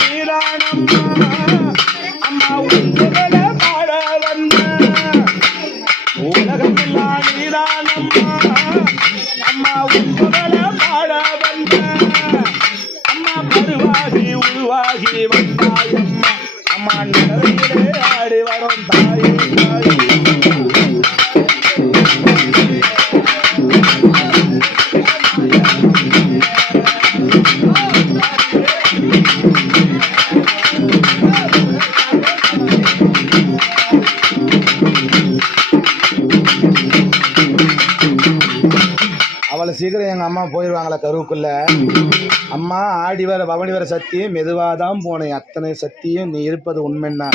நீரானம்மா அம்மா உங்களை பாட வந்த உலகமெல்லாம் நீரானம்மா அம்மா உங்களை பாட வந்த அம்மா பருவாகி உருவாகி வந்தாயம்மா அம்மா நிலவிலே ஆடி வரும் தாயே தாயே அவளை சீக்கிரம் எங்கள் அம்மா போயிடுவாங்களா கருவுக்குள்ள. அம்மா ஆடி வர பவனி வர சத்தியம் மெதுவாக தான் போனேன். அத்தனை சத்தியம் நீ இருப்பது உண்மைன்னா.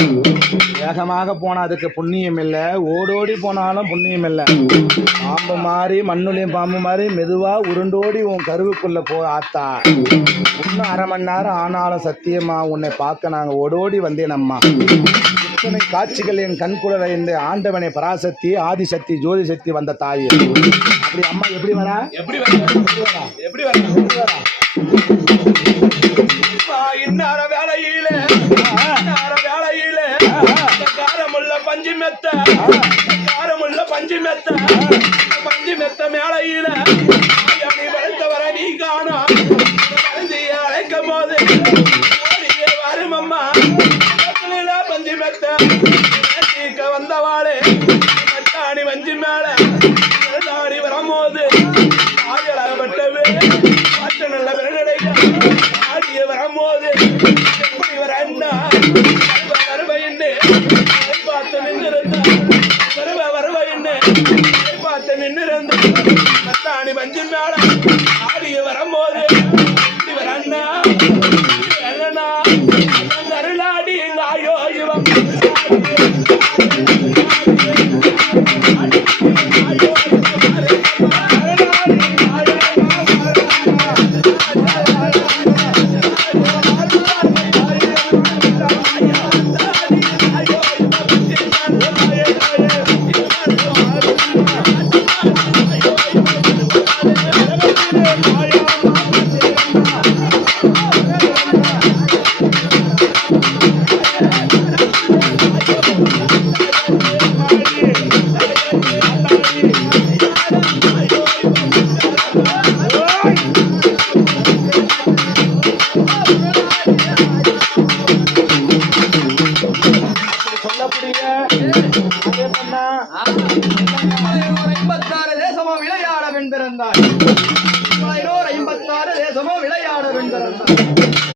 வேகமாக போனால் அதுக்கு புண்ணியம் இல்லை, ஓடோடி போனாலும் புண்ணியம் இல்லை. பாம்பு மாதிரி மண்ணுலையும் பாம்பு மாதிரி மெதுவாக உருண்டோடி உன் கருவுக்குள்ளே போ ஆத்தா. இன்னும் அரை மணி நேரம் ஆனாலும் சத்தியமா உன்னை பார்க்க நாங்கள் ஓடோடி வந்தேன் அம்மா. இத்தனை காட்சிகள் என் கண்குளர இந்த ஆண்டவனை பராசக்தி ஆதிசக்தி ஜோதி சக்தி வந்த தாய். அப்படி அம்மா எப்படி வரா எப்படி வரா எப்படி வரா எப்படி வரா இன்னார வேலையில காரமுள்ள பஞ்சு மெத்த பஞ்சு மெத்த மேலையில நீ வளர்த்தவர நீ காணா அழைக்கும் போது வரும் அம்மா பஞ்சு மெத்த வந்தவாளே மட்டாணி வஞ்சி மேல தாடி வரும்போது ஆயலாகப்பட்டவே மற்ற நல்ல விரடையா ஆடிய வரும்போது எப்படி வரண்டா வருவைன்னு பார்த்து நின்றிருந்தா வருவைன்னு பார்த்து நின்றிருந்த மத்தாணி வஞ்சி மேல ஆடிய வரும்போது எப்படி வரண்டா என்னன்னா அருளாடி ஆயோ இவன்